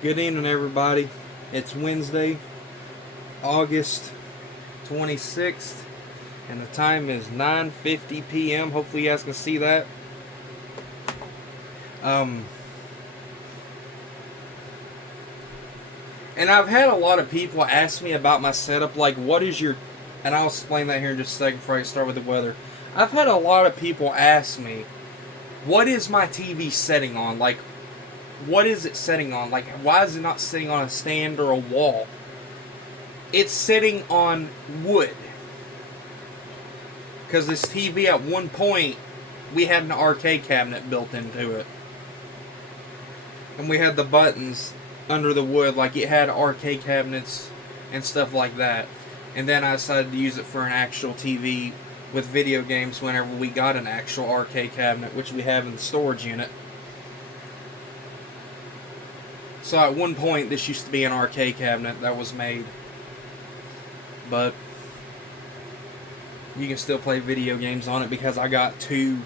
Good evening, everybody. It's Wednesday, August 26th, and the time is 9:50 p.m. Hopefully, you guys can see that. Um, and I've had a lot of people ask me about my setup, like, what is your. And I'll explain that here in just a second before I start with the weather. I've had a lot of people ask me, what is my TV setting on? Like, what is it setting on? Like, why is it not sitting on a stand or a wall? It's sitting on wood. Because this TV, at one point, we had an arcade cabinet built into it. And we had the buttons under the wood, like it had arcade cabinets and stuff like that. And then I decided to use it for an actual TV with video games whenever we got an actual arcade cabinet, which we have in the storage unit. So at one point, this used to be an arcade cabinet that was made. But you can still play video games on it because I got two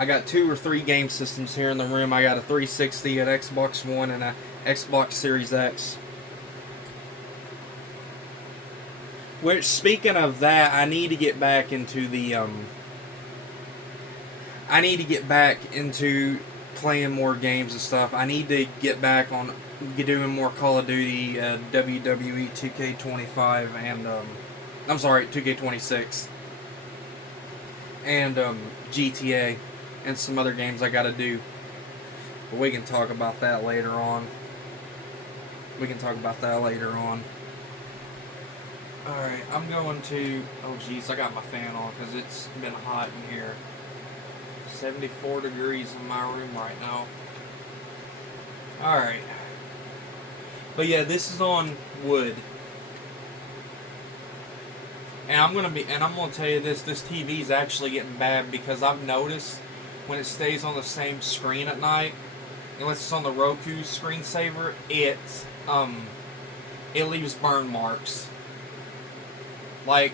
or three game systems here in the room. I got a 360, an Xbox One, and a Xbox Series X. Which, speaking of that, I need to get back into I need to get back into playing more games and stuff. I need to get back on doing more Call of Duty, WWE 2K25, and I'm sorry, 2K26, and GTA, and some other games I gotta do. But we can talk about that later on. Alright, I'm going to... Oh, jeez, I got my fan on because it's been hot in here. 74 degrees in my room right now. Alright. But yeah, this is on wood. And I'm gonna tell you this TV is actually getting bad because I've noticed when it stays on the same screen at night, unless it's on the Roku screensaver, it leaves burn marks. Like,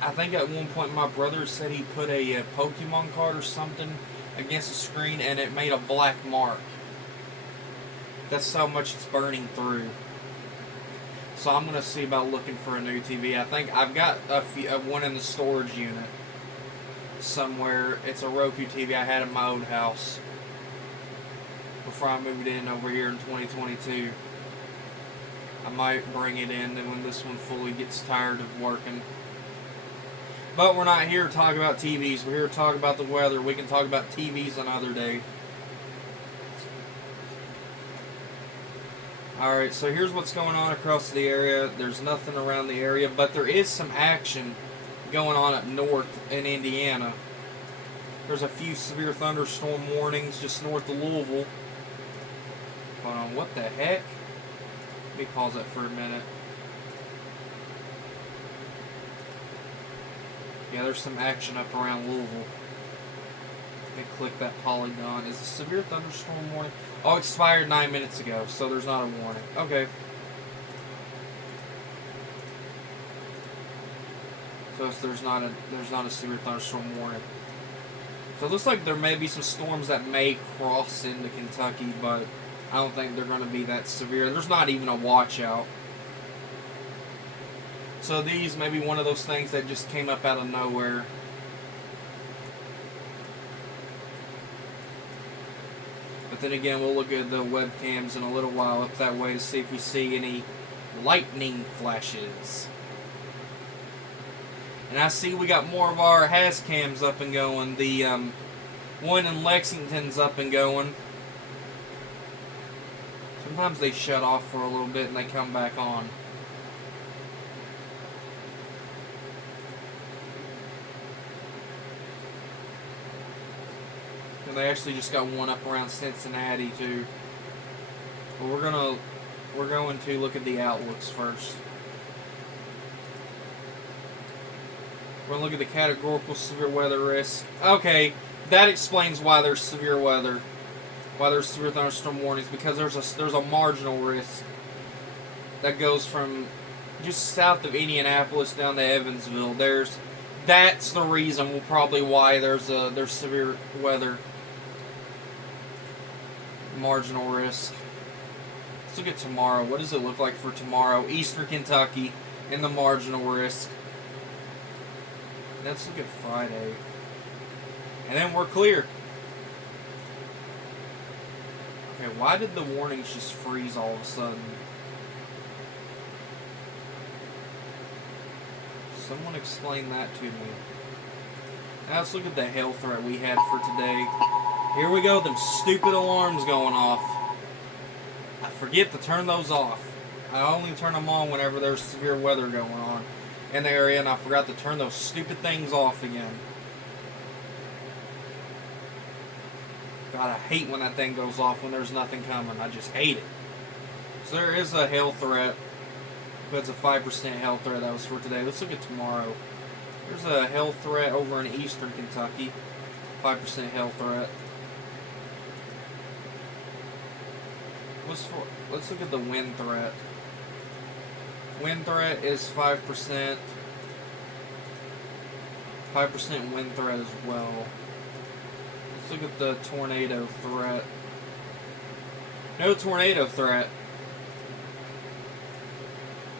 I think at one point my brother said he put a Pokemon card or something against the screen and it made a black mark. That's how much it's burning through. So I'm gonna see about looking for a new TV. I think I've got one in the storage unit somewhere. It's a Roku TV I had in my old house before I moved in over here in 2022. I might bring it in when this one fully gets tired of working. But we're not here to talk about TVs. We're here to talk about the weather. We can talk about TVs another day. Alright, so here's what's going on across the area. There's nothing around the area, but there is some action going on up north in Indiana. There's a few severe thunderstorm warnings just north of Louisville. Hold on, what the heck? Let me pause that for a minute. Yeah, there's some action up around Louisville. Let me click that polygon. Is a severe thunderstorm warning? Oh, it expired 9 minutes ago, so there's not a warning. Okay. So there's not a severe thunderstorm warning. So it looks like there may be some storms that may cross into Kentucky, but I don't think they're going to be that severe. There's not even a watch out. So these may be one of those things that just came up out of nowhere. But then again, we'll look at the webcams in a little while up that way to see if we see any lightning flashes. And I see we got more of our Hascams up and going. The one in Lexington's up and going. Sometimes they shut off for a little bit and they come back on. And they actually just got one up around Cincinnati too. But we're going to look at the outlooks first. We're going to look at the categorical severe weather risk. Okay, that explains why there's severe weather. Why there's severe thunderstorm warnings, because there's a marginal risk that goes from just south of Indianapolis down to Evansville. That's the reason probably why there's severe weather marginal risk. Let's look at tomorrow. What does it look like for tomorrow? Eastern Kentucky in the marginal risk. Let's look at Friday. And then we're clear. Okay, why did the warnings just freeze all of a sudden? Someone explain that to me. Now let's look at the hail threat we had for today. Here we go, them stupid alarms going off. I forget to turn those off. I only turn them on whenever there's severe weather going on in the area, and I forgot to turn those stupid things off again. God, I hate when that thing goes off when there's nothing coming. I just hate it. So there is a hail threat, but it's a 5% hail threat. That was for today. Let's look at tomorrow. There's a hail threat over in eastern Kentucky. 5% hail threat. Let's look at the wind threat. Wind threat is 5%. 5% wind threat as well. Let's look at the tornado threat. No tornado threat.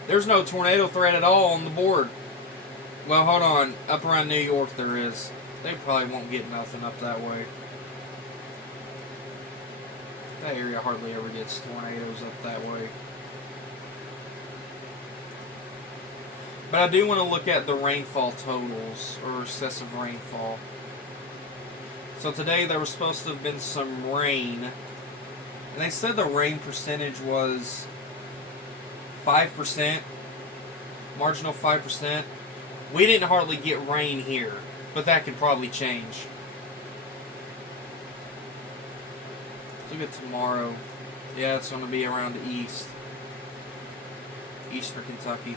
There's no tornado threat at all on the board. Well, hold on. Up around New York there is. They probably won't get nothing up that way. That area hardly ever gets tornadoes up that way. But I do want to look at the rainfall totals, or excessive rainfall. So today there was supposed to have been some rain. And they said the rain percentage was 5%. Marginal 5%. We didn't hardly get rain here, but that could probably change. Look at tomorrow. Yeah, it's going to be around the east. Eastern Kentucky.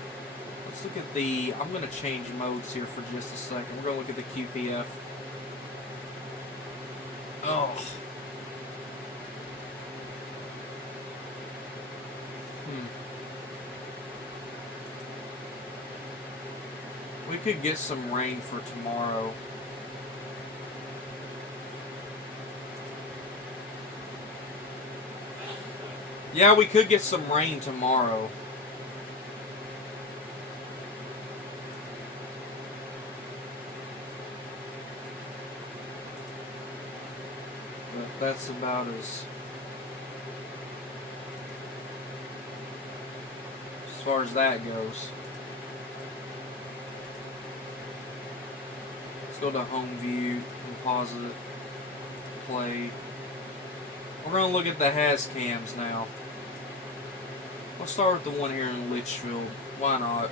Let's look at the... I'm going to change modes here for just a second. We're going to look at the QPF. Oh. We could get some rain for tomorrow. Yeah, we could get some rain tomorrow. But that's about as far as that goes. Let's go to home view, composite, play. We're going to look at the HAZ cams now. Let's start with the one here in Litchfield. Why not?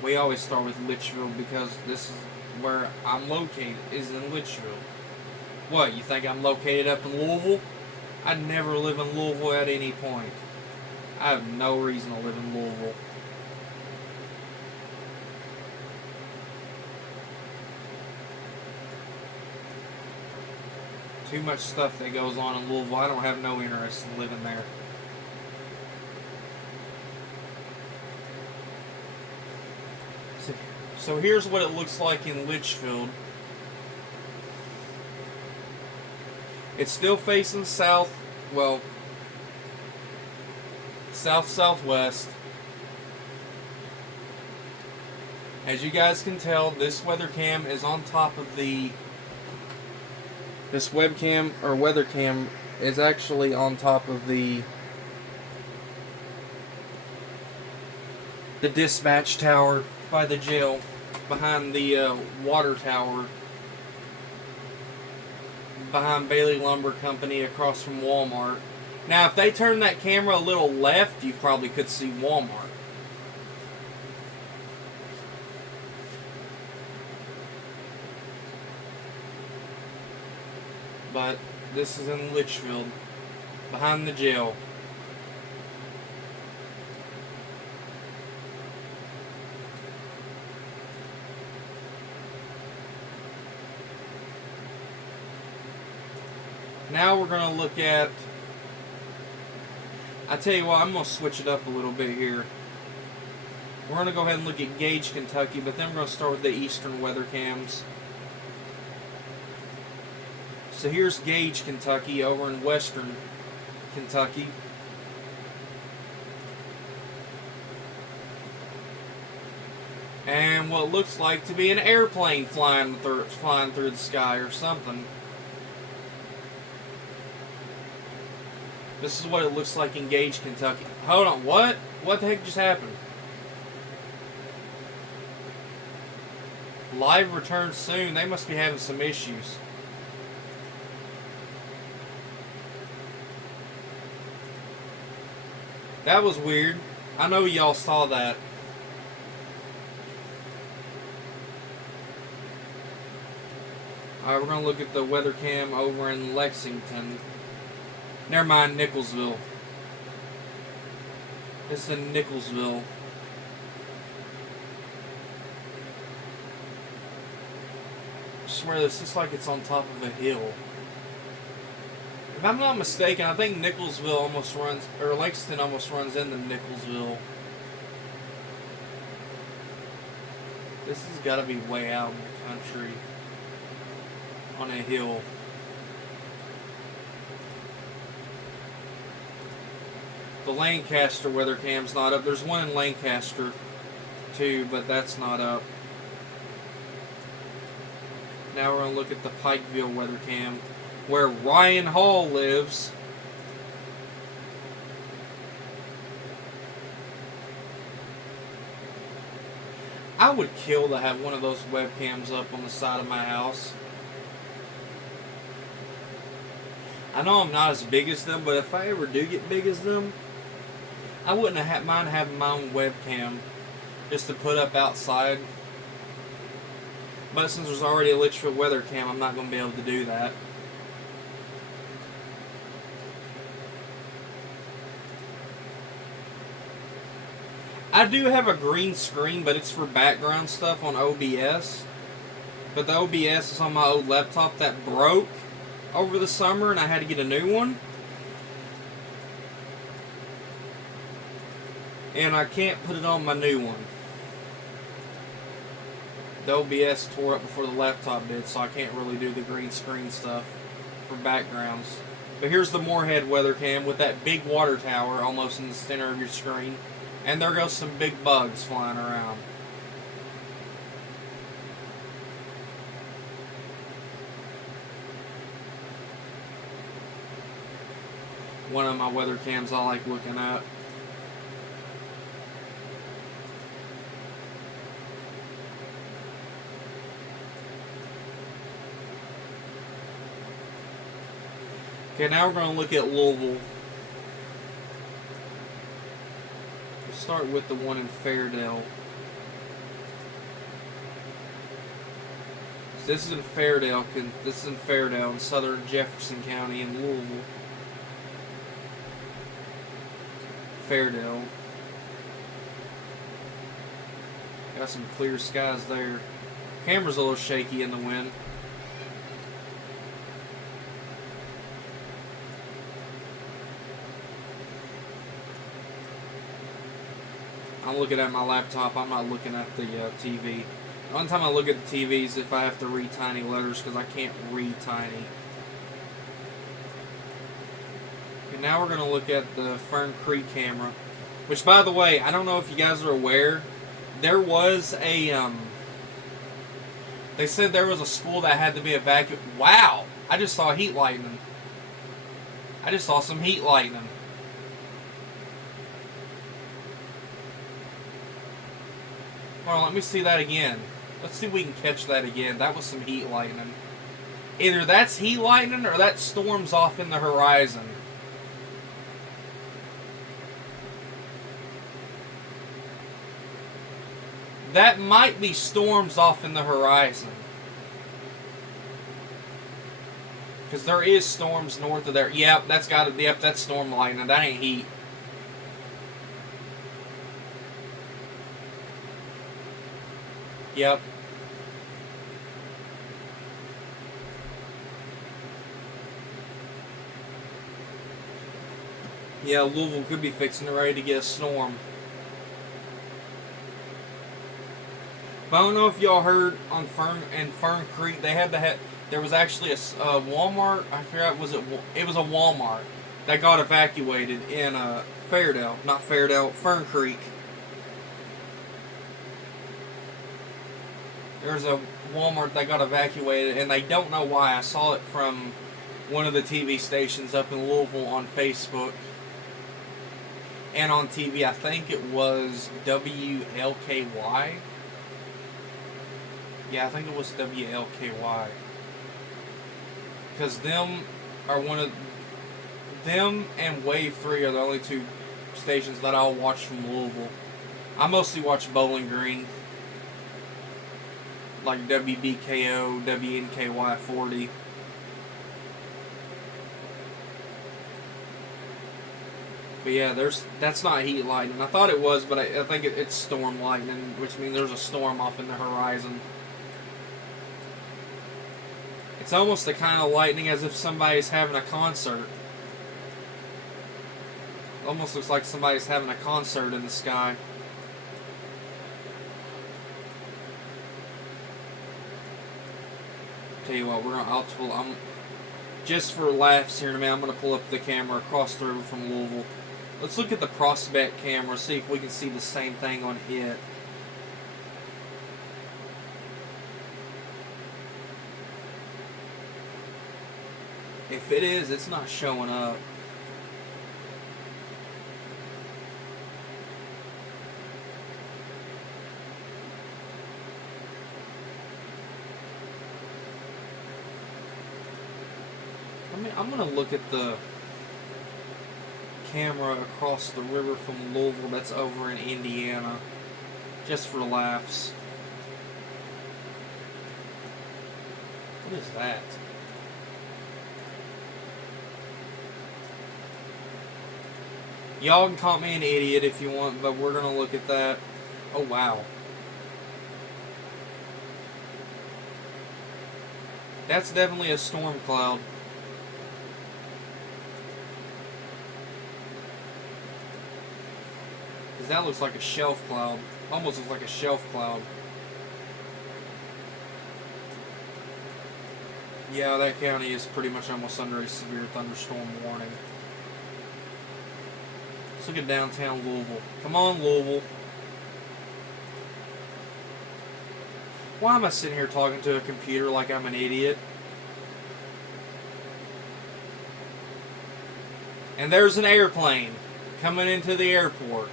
We always start with Litchfield because this is where I'm located, is in Litchfield. What, you think I'm located up in Louisville? I never live in Louisville at any point. I have no reason to live in Louisville. Too much stuff that goes on in Louisville. I don't have no interest in living there. So here's what it looks like in Litchfield. It's still facing south, well, south-southwest. As you guys can tell, this weather cam is on top of the... This webcam, or weather cam, is actually on top of the dispatch tower by the jail, behind the water tower, behind Bailey Lumber Company, across from Walmart. Now, if they turn that camera a little left, you probably could see Walmart. But this is in Litchfield, behind the jail. Now we're going to look at... I tell you what, I'm going to switch it up a little bit here. We're going to go ahead and look at Gage, Kentucky, but then we're going to start with the eastern weather cams. So here's Gage, Kentucky, over in western Kentucky. And what looks like to be an airplane flying through the sky or something. This is what it looks like in Gage, Kentucky. Hold on, what? What the heck just happened? Live return soon. They must be having some issues. That was weird. I know y'all saw that. Alright, we're going to look at the weather cam over in Lexington. Never mind, Nicholsville. It's in Nicholsville. I swear this looks like it's on top of a hill. If I'm not mistaken, I think Nicholsville almost runs, or Lexington almost runs into Nicholsville. This has got to be way out in the country. On a hill. The Lancaster weather cam's not up. There's one in Lancaster too, but that's not up. Now we're going to look at the Pikeville weather cam, where Ryan Hall lives. I would kill to have one of those webcams up on the side of my house. I know I'm not as big as them, but if I ever do get big as them, I wouldn't mind having my own webcam just to put up outside. But since there's already a Litchfield weather cam, I'm not going to be able to do that. I do have a green screen, but it's for background stuff on OBS. But the OBS is on my old laptop that broke over the summer, and I had to get a new one. And I can't put it on my new one. The OBS tore up before the laptop did, so I can't really do the green screen stuff for backgrounds. But here's the Moorhead weather cam with that big water tower almost in the center of your screen. And there goes some big bugs flying around. One of my weather cams I like looking at. Okay, now we're going to look at Louisville. We'll start with the one in Fairdale. So this is in Fairdale. This is in Fairdale in southern Jefferson County in Louisville. Fairdale. Got some clear skies there. Camera's a little shaky in the wind. I'm looking at my laptop. I'm not looking at the TV. The only time I look at the TV is if I have to read tiny letters because I can't read tiny. And now we're going to look at the Fern Creek camera. Which, by the way, I don't know if you guys are aware. There was a... they said there was a school that had to be evacuated. Wow! I just saw heat lightning. I just saw some heat lightning. Hold on, let me see that again. Let's see if we can catch that again. That was some heat lightning. Either that's heat lightning or that storm's off in the horizon. That might be storms off in the horizon. Because there is storms north of there. Yep, that's got to be, yep, that's storm lightning. That ain't heat. Yep. Yeah, Louisville could be fixing it, ready to get a storm. But I don't know if y'all heard on Fern Creek, they had there was actually a Walmart. I forgot, it was a Walmart that got evacuated in Fairdale, not Fairdale, Fern Creek. There's a Walmart that got evacuated, and they don't know why. I saw it from one of the TV stations up in Louisville on Facebook. And on TV, I think it was WLKY. Yeah, I think it was WLKY. Because them and Wave 3 are the only two stations that I'll watch from Louisville. I mostly watch Bowling Green. Like WBKO, WNKY 40. But yeah, that's not heat lightning. I thought it was, but I think it's storm lightning, which means there's a storm off in the horizon. It's almost the kind of lightning as if somebody's having a concert. It almost looks like somebody's having a concert in the sky. Tell you what, I'm just for laughs here in a minute. I'm gonna pull up the camera across the river from Louisville. Let's look at the Prospect camera, see if we can see the same thing on it. If it is, it's not showing up. I'm gonna look at the camera across the river from Louisville that's over in Indiana, just for laughs. What is that? Y'all can call me an idiot if you want, but we're gonna look at that. Oh wow. That's definitely a storm cloud. That looks like a shelf cloud. Almost looks like a shelf cloud. Yeah, that county is pretty much almost under a severe thunderstorm warning. Let's look at downtown Louisville. Come on, Louisville. Why am I sitting here talking to a computer like I'm an idiot? And there's an airplane coming into the airport.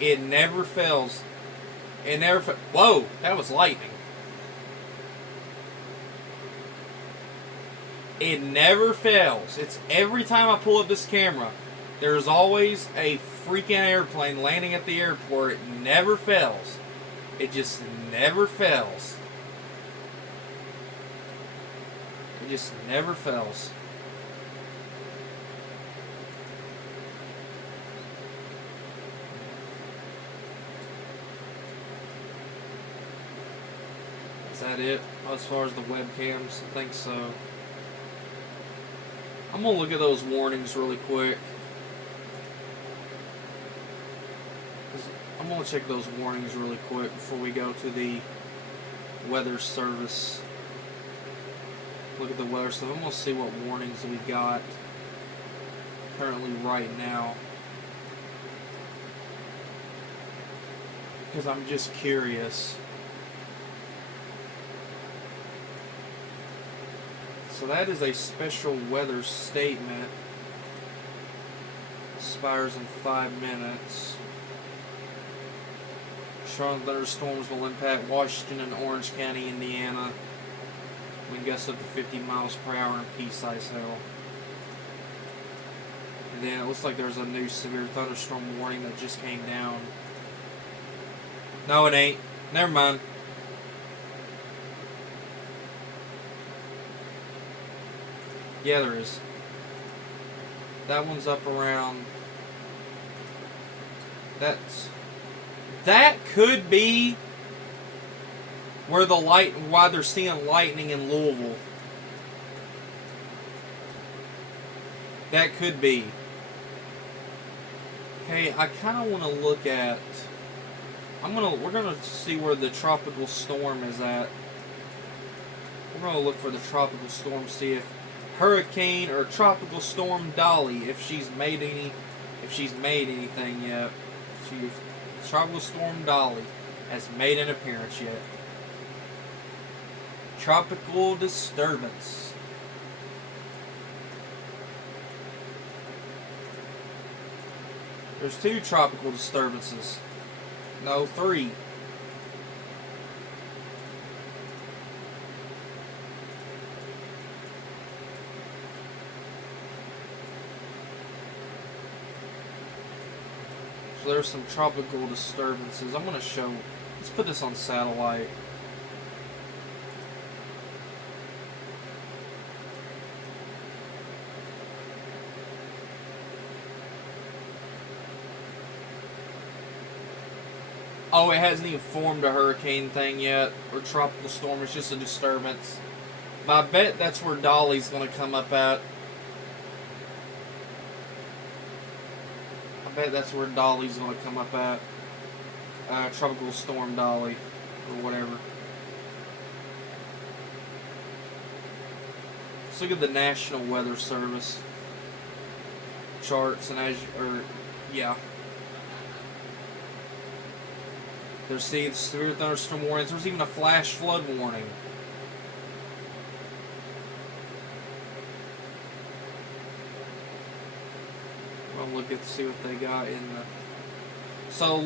It never fails. It never whoa, that was lightning. It never fails. It's every time I pull up this camera, there's always a freaking airplane landing at the airport. It never fails. It just never fails. It just never fails. Is that it as far as the webcams? I think so. I'm going to look at those warnings really quick. I'm going to check those warnings really quick before we go to the weather service. Look at the weather stuff. I'm going to see what warnings we got currently right now. Because I'm just curious. So that is a special weather statement. Expires in 5 minutes. Strong thunderstorms will impact Washington and Orange County, Indiana. Wind gusts up to 50 miles per hour in pea-sized hail. And then it looks like there's a new severe thunderstorm warning that just came down. No, it ain't. Never mind. Yeah, there is. That one's up around. That could be why they're seeing lightning in Louisville. That could be. Okay, I kind of want to look at. We're gonna see where the tropical storm is at. We're going to look for the tropical storm, see if Hurricane or Tropical Storm Dolly, if she's made anything yet. Tropical Storm Dolly has made an appearance yet. Tropical disturbance. There's 2 tropical disturbances. No, 3. So there's some tropical disturbances. I'm going to show. Let's put this on satellite. Oh, it hasn't even formed a hurricane thing yet, or tropical storm. It's just a disturbance. But I bet that's where Dolly's going to come up at. I bet that's where Dolly's going to come up at. Tropical Storm Dolly, or whatever. Let's look at the National Weather Service charts, and yeah. There's severe thunderstorm warnings. There's even a flash flood warning. I'll look at see what they got in the. So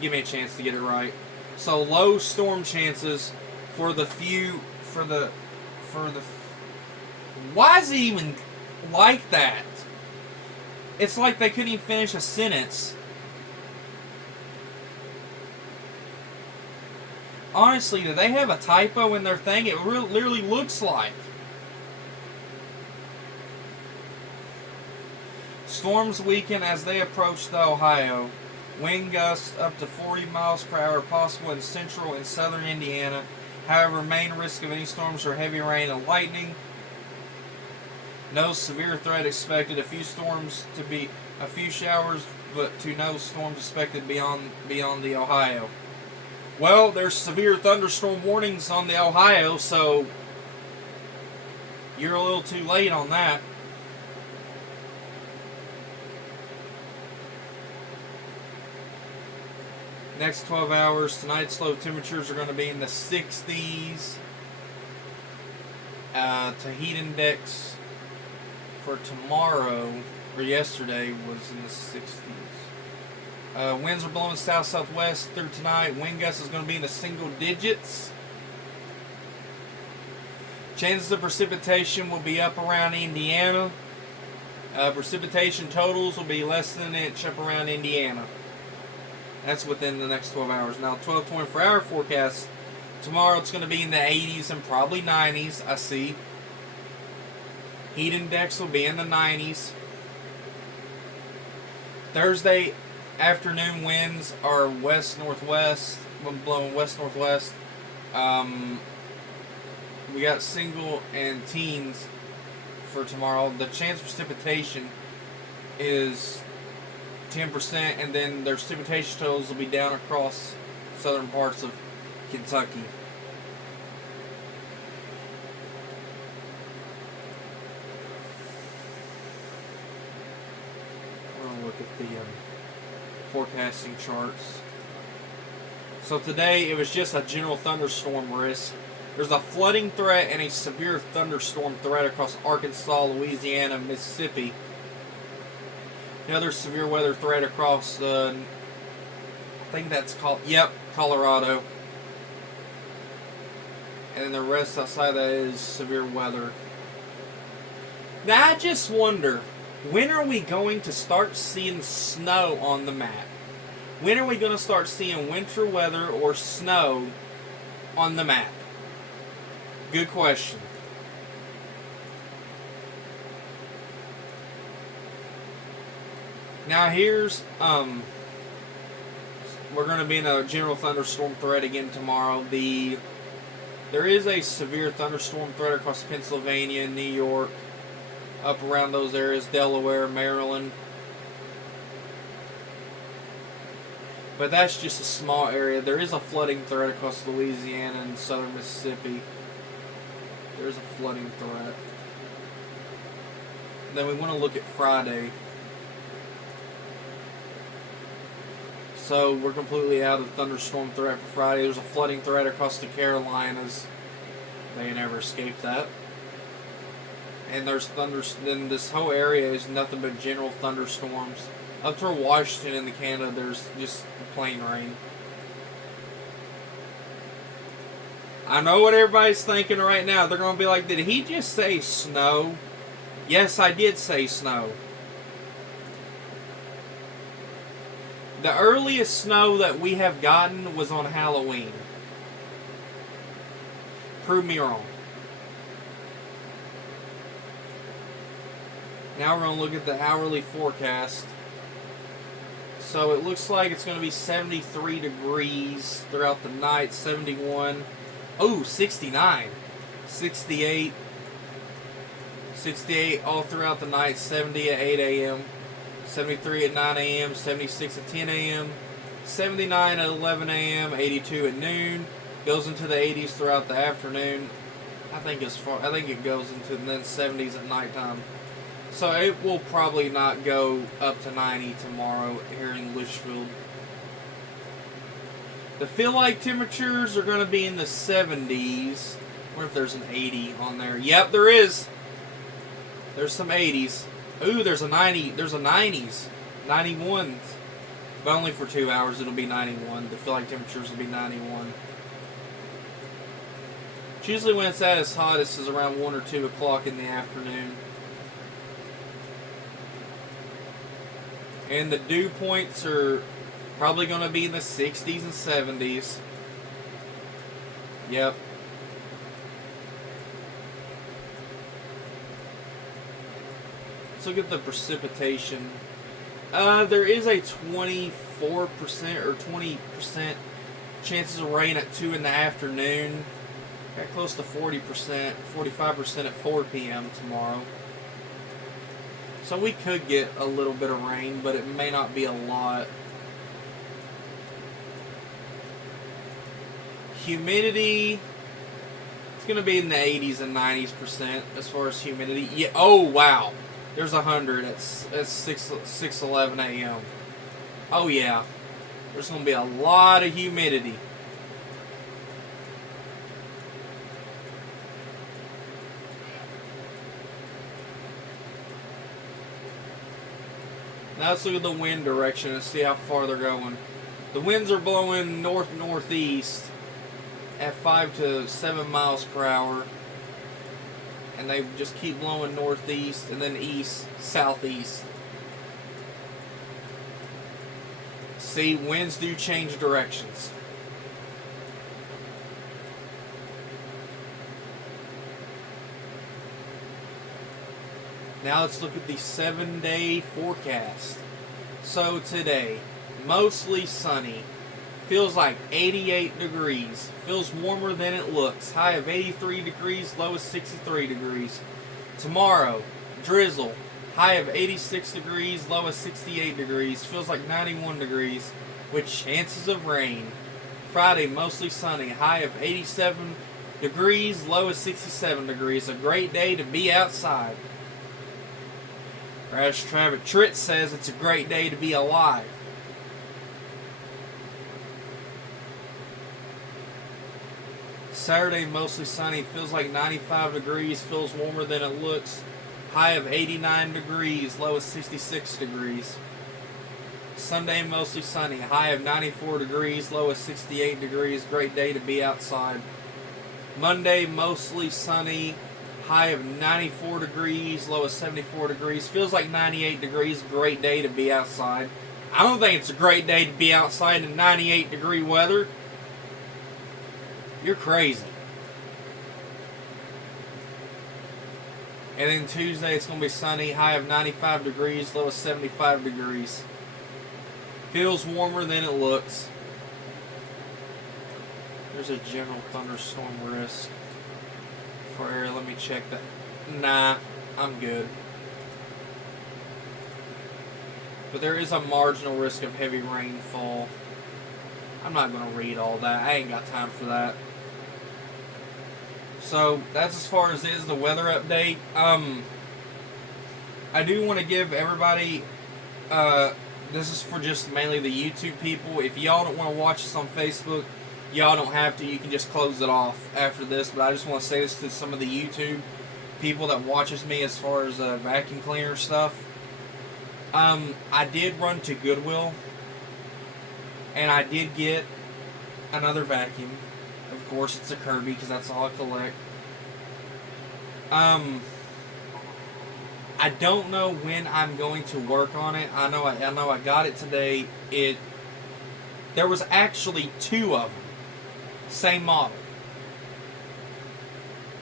give me a chance to get it right. So low storm chances for the. Why is it even like that? It's like they couldn't even finish a sentence. Honestly, do they have a typo in their thing? It literally looks like. Storms weaken as they approach the Ohio. Wind gusts up to 40 miles per hour possible in central and southern Indiana. However, main risk of any storms are heavy rain and lightning. No severe threat expected. A few showers, but to no storms expected beyond the Ohio. Well, there's severe thunderstorm warnings on the Ohio, so you're a little too late on that. Next 12 hours, tonight's low temperatures are going to be in the 60s. To heat index for tomorrow, or yesterday, was in the 60s. Winds are blowing south-southwest through tonight. Wind gusts is going to be in the single digits. Chances of precipitation will be up around Indiana. Precipitation totals will be less than an inch up around Indiana. That's within the next 12 hours. Now, 24-hour forecast. Tomorrow it's going to be in the 80s and probably 90s, I see. Heat index will be in the 90s. Thursday afternoon winds are west-northwest, blowing west-northwest. We got single and teens for tomorrow. The chance of precipitation is 10%, and then their precipitation totals will be down across southern parts of Kentucky. We're going to look at the forecasting charts. So today it was just a general thunderstorm risk. There's a flooding threat and a severe thunderstorm threat across Arkansas, Louisiana, Mississippi. Another severe weather threat across, I think that's Colorado. And then the rest outside of that is severe weather. Now I just wonder, when are we going to start seeing snow on the map? When are we going to start seeing winter weather or snow on the map? Good question. Now here's, we're going to be in a general thunderstorm threat again tomorrow. There is a severe thunderstorm threat across Pennsylvania, New York, up around those areas, Delaware, Maryland. But that's just a small area. There is a flooding threat across Louisiana and southern Mississippi. There's a flooding threat. Then we want to look at Friday. So we're completely out of thunderstorm threat for Friday. There's a flooding threat across the Carolinas. They never escaped that. And there's then this whole area is nothing but general thunderstorms. Up toward Washington and Canada, there's just plain rain. I know what everybody's thinking right now. They're going to be like, did he just say snow? Yes, I did say snow. The earliest snow that we have gotten was on Halloween. Prove me wrong. Now we're going to look at the hourly forecast. So it looks like it's going to be 73 degrees throughout the night, 71. Oh, 69. 68. 68 all throughout the night, 70 at 8 a.m. 73 at 9 a.m., 76 at 10 a.m., 79 at 11 a.m., 82 at noon. Goes into the 80s throughout the afternoon. I think it goes into the 70s at nighttime. So it will probably not go up to 90 tomorrow here in Litchfield. The feel-like temperatures are going to be in the 70s. I wonder if there's an 80 on there. Yep, there is. There's some 80s. Ooh, there's a 90. There's a 90s. 91s. But only for 2 hours it'll be 91. The feel-like temperatures will be 91. It's usually when it's at its hottest is around 1 or 2 o'clock in the afternoon. And the dew points are probably going to be in the 60s and 70s. Yep. Let's look at the precipitation. There is a 24% or 20% chances of rain at 2 in the afternoon. Got close to 40%, 45% at 4 p.m. tomorrow. So we could get a little bit of rain, but it may not be a lot. Humidity, it's going to be in the 80s and 90s% as far as humidity. Yeah. Oh, wow. There's 100 at 6:11 a.m. Oh, yeah. There's going to be a lot of humidity. Now let's look at the wind direction and see how far they're going. The winds are blowing north-northeast at 5 to 7 miles per hour. And they just keep blowing northeast and then east, southeast. See, winds do change directions. Now let's look at the 7-day forecast. So today, mostly sunny. Feels like 88 degrees. Feels warmer than it looks. High of 83 degrees, low of 63 degrees. Tomorrow, drizzle. High of 86 degrees, low of 68 degrees. Feels like 91 degrees with chances of rain. Friday, mostly sunny. High of 87 degrees, low of 67 degrees. A great day to be outside. Or as Travis Tritt says, it's a great day to be alive. Saturday, mostly sunny. Feels like 95 degrees. Feels warmer than it looks. High of 89 degrees. Low of 66 degrees. Sunday, mostly sunny. High of 94 degrees. Low of 68 degrees. Great day to be outside. Monday, mostly sunny. High of 94 degrees. Low of 74 degrees. Feels like 98 degrees. Great day to be outside. I don't think it's a great day to be outside in 98 degree weather. You're crazy. And then Tuesday it's going to be sunny. High of 95 degrees. Low of 75 degrees. Feels warmer than it looks. There's a general thunderstorm risk for area. Let me check that. Nah, I'm good. But there is a marginal risk of heavy rainfall I'm not going to read all that. I ain't got time for that. So that's as far as is the weather update. I do want to give everybody, this is for just mainly the YouTube people. If y'all don't want to watch this on Facebook, y'all don't have to. You can just close it off after this. But I just want to say this to some of the YouTube people that watches me as far as vacuum cleaner stuff. I did run to Goodwill, and I did get another vacuum. Of course, it's a Kirby because that's all I collect. I don't know when I'm going to work on it. I know I got it today. There was actually 2 of them, same model.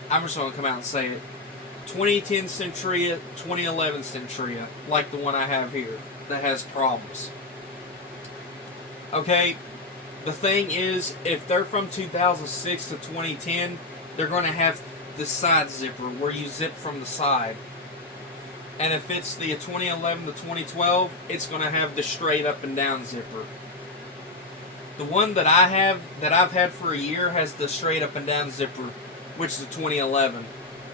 I'm just going to come out and say it. 2010 Centuria, 2011 Centuria, like the one I have here that has problems. Okay, the thing is, if they're from 2006 to 2010, they're going to have the side zipper where you zip from the side. And if it's the 2011 to 2012, it's going to have the straight up and down zipper. The one that I have, that I've had for a year, has the straight up and down zipper, which is a 2011.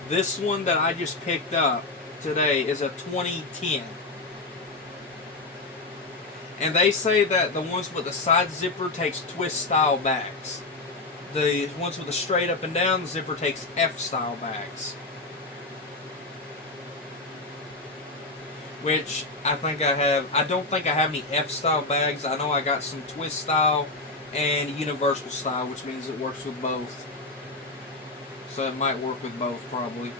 This one that I just picked up today is a 2010. And they say that the ones with the side zipper takes twist style bags. The ones with the straight up and down zipper takes F style bags. Which I think I have. I don't think I have any F style bags. I know I got some twist style and universal style, which means it works with both. So it might work with both probably.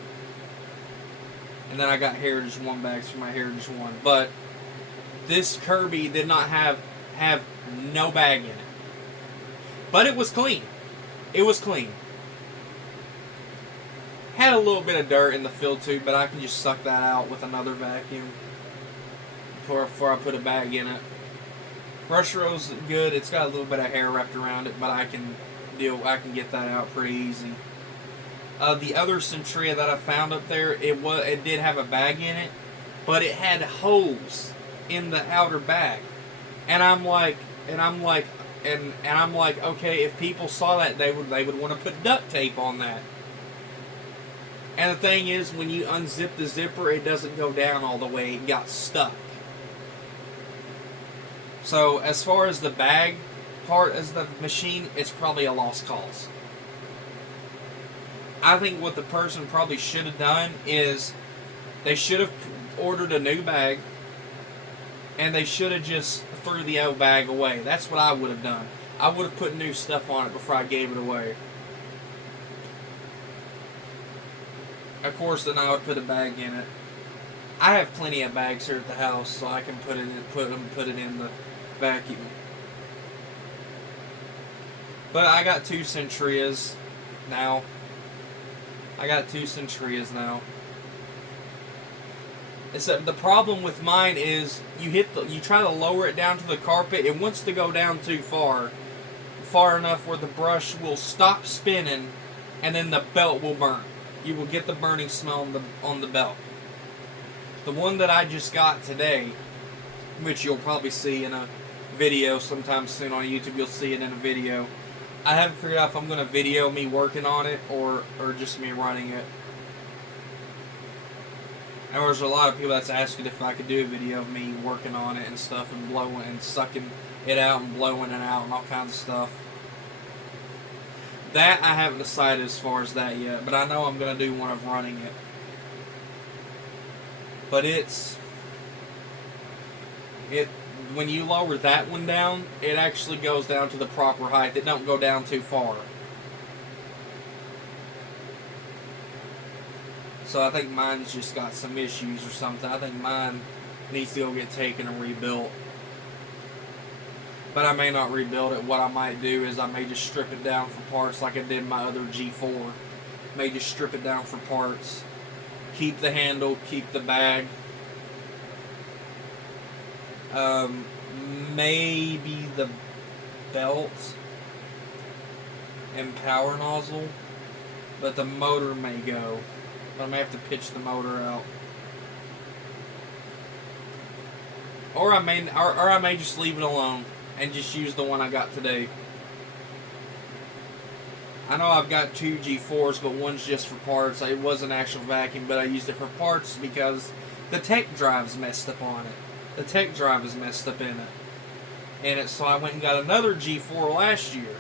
And then I got Heritage 1 bags for my Heritage 1. But this Kirby did not have no bag in it. But it was clean. It was clean. Had a little bit of dirt in the fill tube, but I can just suck that out with another vacuum before I put a bag in it. Brush Rose is good. It's got a little bit of hair wrapped around it, but I can get that out pretty easy. The other Centuria that I found up there, it did have a bag in it, but it had holes in the outer bag. And I'm like, okay, if people saw that, they would want to put duct tape on that. And the thing is, when you unzip the zipper, it doesn't go down all the way. It got stuck. So as far as the bag part of the machine, it's probably a lost cause. I think what the person probably should have done is they should have ordered a new bag, and they should have just threw the old bag away. That's what I would have done. I would have put new stuff on it before I gave it away. Of course, then I would put a bag in it. I have plenty of bags here at the house, so I can put it in the vacuum. But I got 2 Centurias now. Except the problem with mine is you try to lower it down to the carpet. It wants to go down too far enough where the brush will stop spinning, and then the belt will burn. You will get the burning smell on the belt. The one that I just got today, which you'll probably see in a video sometime soon on YouTube, you'll see it in a video. I haven't figured out if I'm going to video me working on it or just me running it. And there's a lot of people that's asking if I could do a video of me working on it and stuff, and blowing and sucking it out and blowing it out and all kinds of stuff. That I haven't decided as far as that yet, but I know I'm going to do one of running it. But when you lower that one down, it actually goes down to the proper height. It don't go down too far. So I think mine's just got some issues or something. I think mine needs to go get taken and rebuilt. But I may not rebuild it. What I might do is I may just strip it down for parts like I did my other G4. May just strip it down for parts. Keep the handle, keep the bag. Maybe the belt and power nozzle, but the motor may go. But I may have to pitch the motor out. Or I may just leave it alone and just use the one I got today. I know I've got 2 G4s, but one's just for parts. It was an actual vacuum, but I used it for parts because the tech drive's messed up on it. The tech drive is messed up in it. So I went and got another G4 last year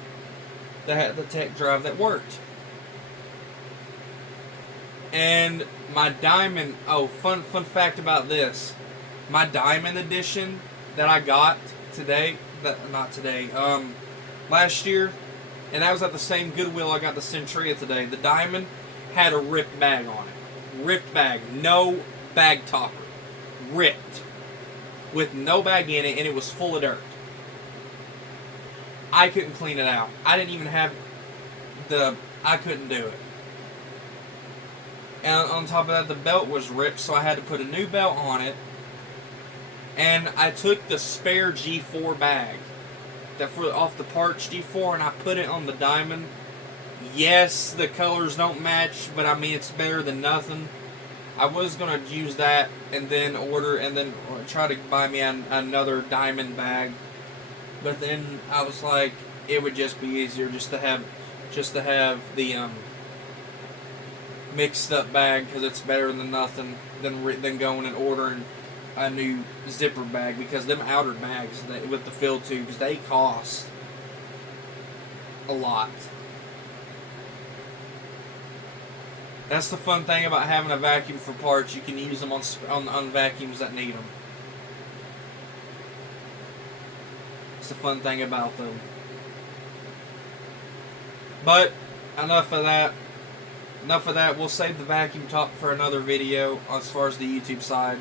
that had the tech drive that worked. And my Diamond, fun fact about this. My Diamond edition that I got last year, and that was at the same Goodwill I got the Centria today. The Diamond had a ripped bag on it. Ripped bag. No bag topper. Ripped. With no bag in it, and it was full of dirt. I couldn't clean it out. I didn't even have I couldn't do it. And on top of that, the belt was ripped, so I had to put a new belt on it. And I took the spare G4 bag off the parts G4, and I put it on the Diamond. Yes, the colors don't match, but I mean, it's better than nothing. I was going to use that and then try to buy me another Diamond bag. But then I was like, it would just be easier just to have the mixed up bag, because it's better than nothing than going and ordering a new zipper bag, because them outer bags with the fill tubes, they cost a lot. That's the fun thing about having a vacuum for parts. You can use them on vacuums that need them. It's the fun thing about them. But enough of that. We'll save the vacuum talk for another video as far as the YouTube side.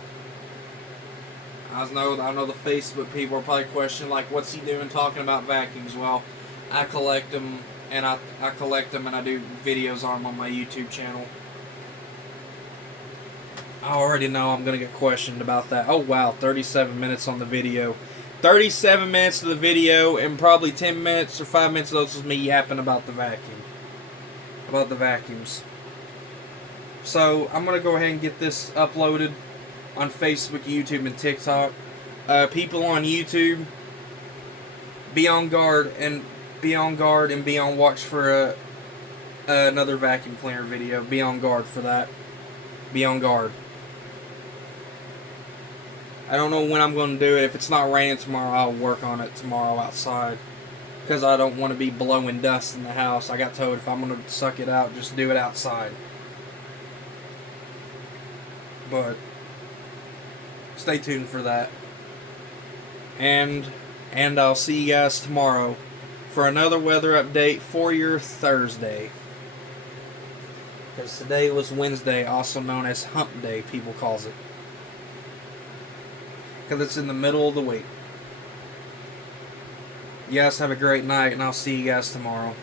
I know the Facebook people are probably questioning, like, what's he doing talking about vacuums? Well, I collect them, and I do videos on them on my YouTube channel. I already know I'm going to get questioned about that. Oh, wow, 37 minutes on the video. 37 minutes of the video, and probably 10 minutes or 5 minutes of those was me yapping about the vacuum. About the vacuums. So, I'm going to go ahead and get this uploaded on Facebook, YouTube, and TikTok. People on YouTube, be on guard and be on watch for another vacuum cleaner video. Be on guard for that. Be on guard. I don't know when I'm going to do it. If it's not raining tomorrow, I'll work on it tomorrow outside, because I don't want to be blowing dust in the house. I got told if I'm going to suck it out, just do it outside. But stay tuned for that. And I'll see you guys tomorrow for another weather update for your Thursday. Because today was Wednesday, also known as Hump Day, people calls it. Because it's in the middle of the week. You guys have a great night, and I'll see you guys tomorrow.